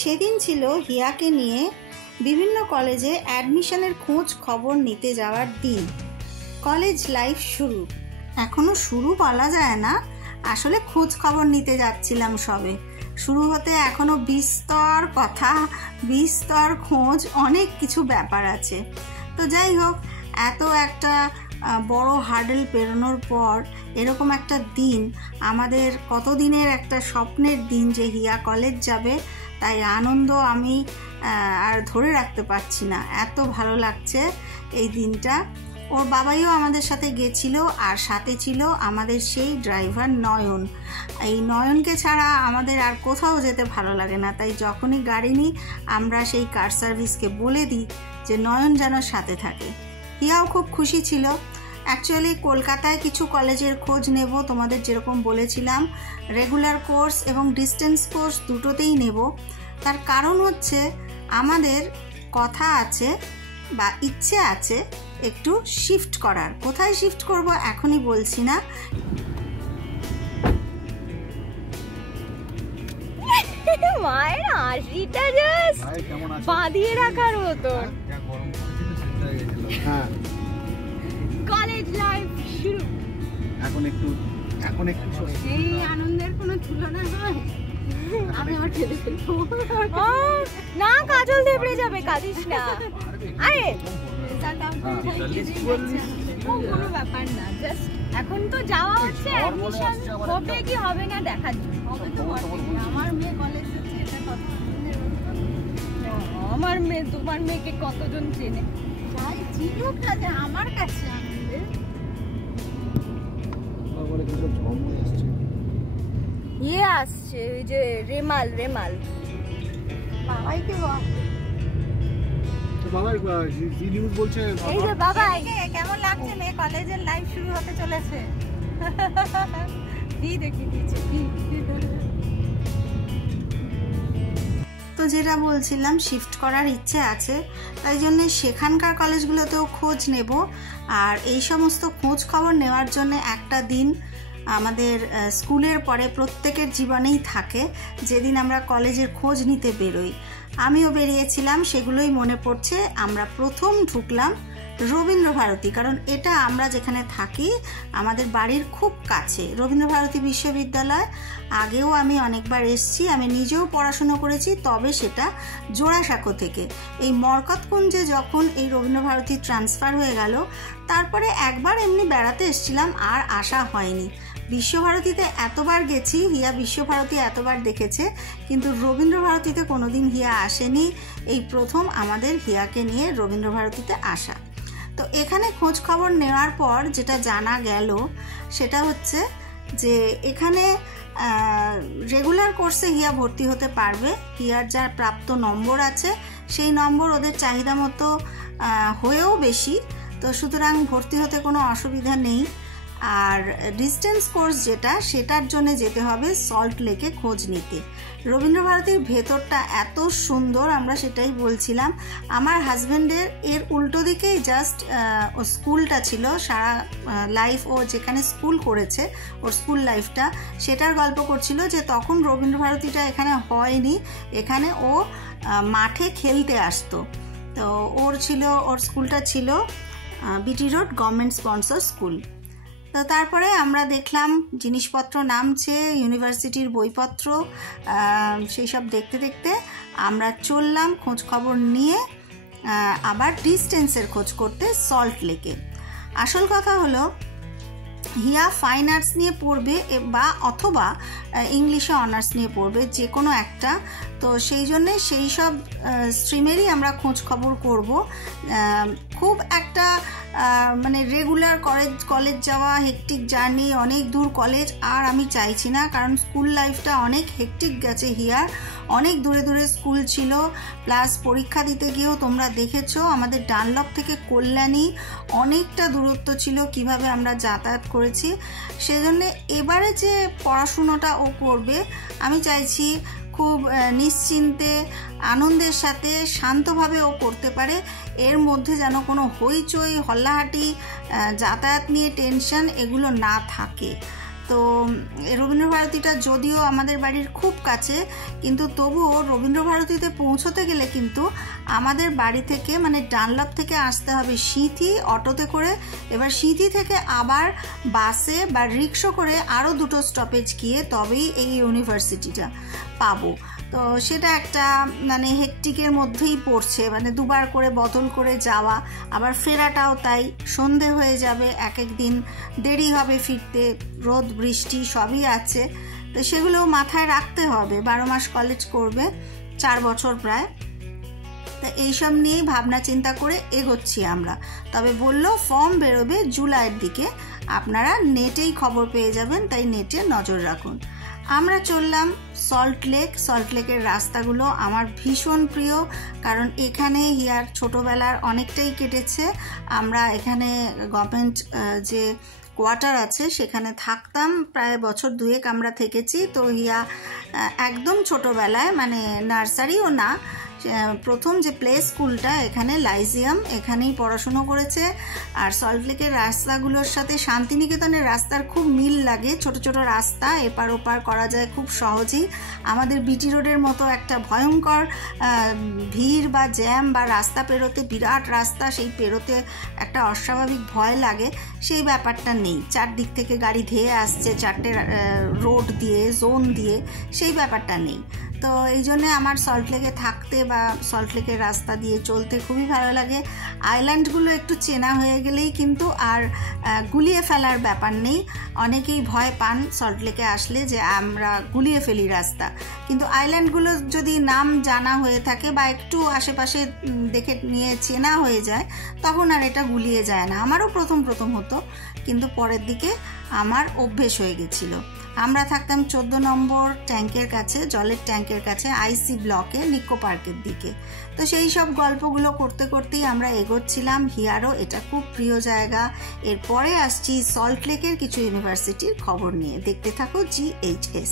সেদিন ছিল হিয়াকে নিয়ে বিভিন্ন কলেজে অ্যাডমিশনের খোঁজ খবর নিতে যাওয়ার দিন। কলেজ লাইফ শুরু, এখনো শুরু বলা যায় না, আসলে খোঁজ খবর নিতে যাচ্ছিলাম সবে। শুরু হতে এখনো বিস্তর কথা, বিস্তর খোঁজ, অনেক কিছু ব্যাপার আছে। তো যাই হোক, এত একটা বড় হার্ডেল পেরোনোর পর এরকম একটা দিন, আমাদের কতদিনের একটা স্বপ্নের দিন যে হিয়া কলেজ যাবে, তাই আনন্দ আমি আর ধরে রাখতে পারছি না। এত ভালো লাগছে এই দিনটা। ওর বাবাইও আমাদের সাথে গেছিল, আর সাথে ছিল আমাদের সেই ড্রাইভার নয়ন। এই নয়নকে ছাড়া আমাদের আর কোথাও যেতে ভালো লাগে না, তাই যখনই গাড়ি নিই আমরা সেই কার সার্ভিসকে বলে দিই যে নয়ন যেন সাথে থাকে। হিয়াও খুব খুশি ছিল। অ্যাকচুয়ালি কলকাতায় কিছু কলেজের খোঁজ নেব, তোমাদের যেরকম বলেছিলাম, রেগুলার কোর্স এবং ডিস্টেন্স কোর্স দুটোতেই নেব। তার কারণ হচ্ছে আমাদের কথা আছে বা ইচ্ছে আছে একটু শিফট করার। কোথায় শিফট করব এখনই বলছি না। মায়ের হাসিটা জাস্ট বাঁধিয়ে রাখার মতো। কলেজ লাইফ শুরু, এখন একটু এই আনন্দের কোনো তুলনা নয়। আমি আর খেতে না, কাজল দেবড়ে যাবে, কাঁদিস না। আরে কোনো ব্যাপার না, জাস্ট এখন তো যাওয়া হচ্ছে, অ্যাডমিশন হবে কি হবে না দেখা হবে তো। আমার মেয়ে কলেজ যাচ্ছে, এটা কথা। আমার মেয়ে, তোমার মেয়েকে কতজন চেনে? যাই চিনুক না, যে আমার কাছে ইয়ে আসছে, ওই যে রেমাল বাবাইকে বল। এই যে বাবাই, কেমন লাগছে মেয়ে কলেজের লাইফ শুরু হতে চলেছে? তো যেটা বলছিলাম, শিফট করার ইচ্ছে আছে, তাই জন্য সেখানকার কলেজগুলোতেও খোঁজ নেব। আর এই সমস্ত খোঁজ খবর নেওয়ার জন্য একটা দিন আমাদের স্কুলের পরে প্রত্যেকের জীবনেই থাকে, যেদিন আমরা কলেজের খোঁজ নিতে বেরোই। আমিও বেরিয়েছিলাম, সেগুলোই মনে পড়ছে। আমরা প্রথম ঢুকলাম রবীন্দ্রভারতী, কারণ এটা আমরা যেখানে থাকি আমাদের বাড়ির খুব কাছে রবীন্দ্রভারতী বিশ্ববিদ্যালয়। আগেও আমি অনেকবার এসেছি, আমি নিজেও পড়াশুনো করেছি, তবে সেটা জোড়াসাঁকো থেকে। এই মরকতকুঞ্জে যখন এই রবীন্দ্রভারতী ট্রান্সফার হয়ে গেল, তারপরে একবার এমনি বেড়াতে এসেছিলাম, আর আসা হয়নি। বিশ্বভারতীতে এতবার গেছি, হিয়া বিশ্বভারতী এতবার দেখেছে, কিন্তু রবীন্দ্রভারতীতে কোনোদিন হিয়া আসেনি। এই প্রথম আমাদের হিয়াকে নিয়ে রবীন্দ্রভারতীতে আসা। তো এখানে খোঁজ খবর নেওয়ার পর যেটা জানা গেল সেটা হচ্ছে যে এখানে রেগুলার কোর্সে হিয়া ভর্তি হতে পারবে। হিয়ার যা প্রাপ্ত নম্বর আছে সেই নম্বর ওদের চাহিদা মতো হয়েও বেশি, তো সুতরাং ভর্তি হতে কোনো অসুবিধা নেই। আর ডিস্টেন্স কোর্স যেটা, সেটার জন্য যেতে হবে সল্ট লেকে খোঁজ নিতে। রবীন্দ্রভারতীর ভেতরটা এত সুন্দর, আমরা সেটাই বলছিলাম। আমার হাজব্যান্ডের এর উল্টো দিকেই জাস্ট ও স্কুলটা ছিল। সারা লাইফ ও যেখানে স্কুল করেছে, ওর স্কুল লাইফটা, সেটার গল্প করছিল যে তখন রবীন্দ্রভারতীটা এখানে হয়নি, এখানে ও মাঠে খেলতে আসতো। তো ওর স্কুলটা ছিল BT road government sponsor school. তো তারপরে আমরা দেখলাম জিনিসপত্র নামছে, ইউনিভার্সিটির বইপত্র, সেই সব দেখতে দেখতে আমরা চললাম খোঁজ খবর নিয়ে আবার ডিস্টেন্সের খোঁজ করতে সল্ট লেকে। আসল কথা হলো হিয়া ফাইন আর্টস নিয়ে পড়বে বা অথবা ইংলিশে অনার্স নিয়ে পড়বে, যে কোনো একটা। তো সেই জন্যে সেই সব স্ট্রিমেরই আমরা খোঁজ খবর করব। খুব একটা মানে রেগুলার কলেজ যাওয়া, হেকটিক জার্নি, অনেক দূর কলেজ আর আমি চাইছি না, কারণ স্কুল লাইফটা অনেক হেকটিক গেছে হিয়ার। অনেক দূরে দূরে স্কুল ছিল, প্লাস পরীক্ষা দিতে গিয়েও তোমরা দেখেছো আমাদের ডানলপ থেকে কল্যাণী অনেকটা দূরত্ব ছিল, কিভাবে আমরা যাতায়াত করেছি। সেজন্য এবারে যে পড়াশুনোটা ও করবে, আমি চাইছি খুব নিশ্চিন্তে আনন্দের সাথে শান্তভাবে ও পড়তে পারে। এর মধ্যে যেন কোনো হইচই হল্লাহাটি যাতায়াত নিয়ে টেনশন এগুলো না থাকে। তো রবীন্দ্রভারতীটা যদিও আমাদের বাড়ির খুব কাছে, কিন্তু তবুও রবীন্দ্রভারতীতে পৌঁছতে গেলে কিন্তু আমাদের বাড়ি থেকে মানে ডানলপ থেকে আসতে হবে সিঁথি অটোতে করে, এবার সিঁথি থেকে আবার বাসে বা রিক্সা করে আরও 2টো স্টপেজ গিয়ে তবেই এই ইউনিভার্সিটিটা পাবো। তো সেটা একটা মানে হেকটিকের মধ্যেই পড়ছে, মানে 2বার করে বদল করে যাওয়া, আবার ফেরাটাও তাই সন্ধে হয়ে যাবে, এক এক দিন দেরি হবে ফিরতে, রোদ বৃষ্টি সবই আছে। তো সেগুলো মাথায় রাখতে হবে, 12 মাস কলেজ করবে, 4 বছর প্রায়। তা এইসব নিয়েই ভাবনা চিন্তা করে এগোচ্ছি আমরা। তবে বললো ফর্ম বেরোবে জুলাইয়ের দিকে, আপনারা নেটেই খবর পেয়ে যাবেন, তাই নেটে নজর রাখুন। আমরা চললাম সল্ট লেকের রাস্তাগুলো আমার ভীষণ প্রিয়, কারণ এখানে হিয়ার ছোটোবেলার অনেকটাই কেটেছে। আমরা এখানে গভর্নমেন্ট যে কোয়ার্টার আছে সেখানে থাকতাম, প্রায় বছর 2 আমরা থেকেছি। তো হিয়া একদম ছোটোবেলায় মানে নার্সারিও না, প্রথম যে প্লে স্কুলটা এখানে লাইজিয়াম, এখানেই পড়াশুনো করেছে। আর সল্টলেকের রাস্তাগুলোর সাথে শান্তিনিকেতনের রাস্তার খুব মিল লাগে, ছোট ছোট রাস্তা, এপার ওপার করা যায় খুব সহজেই। আমাদের বিটি রোডের মতো একটা ভয়ঙ্কর ভিড় বা জ্যাম বা রাস্তা পেরোতে, বিরাট রাস্তা, সেই পেরোতে একটা অস্বাভাবিক ভয় লাগে, সেই ব্যাপারটা নেই। 4 দিক থেকে গাড়ি ধেয়ে আসছে, 4টে রোড দিয়ে, জোন দিয়ে, সেই ব্যাপারটা নেই। তো এই জন্যে আমার সল্টলেকে থাকতে বা সল্টলেকের রাস্তা দিয়ে চলতে খুবই ভালো লাগে। আইল্যান্ডগুলো একটু চেনা হয়ে গেলেই কিন্তু আর গুলিয়ে ফেলার ব্যাপার নেই। অনেকেই ভয় পান সল্টলেকে আসলে যে আমরা গুলিয়ে ফেলি রাস্তা, কিন্তু আইল্যান্ডগুলো যদি নাম জানা হয়ে থাকে বা একটু আশেপাশে দেখে নিয়ে চেনা হয়ে যায়, তখন আর এটা গুলিয়ে যায় না। আমারও প্রথম হতো, কিন্তু পরের দিকে আমার অভ্যেস হয়ে গেছিল। আমরা থাকতাম 14 নম্বর ট্যাঙ্কের কাছে, জলের ট্যাঙ্কের কাছে, আইসি ব্লকে, নিকো পার্কের দিকে। তো সেই সব গল্পগুলো করতে করতেই আমরা এগোচ্ছিলাম। হিয়ারও এটা খুব প্রিয় জায়গা। এরপরে আসছি সল্টলেকের কিছু ইউনিভার্সিটির খবর নিয়ে। দেখতে থাকো GHS।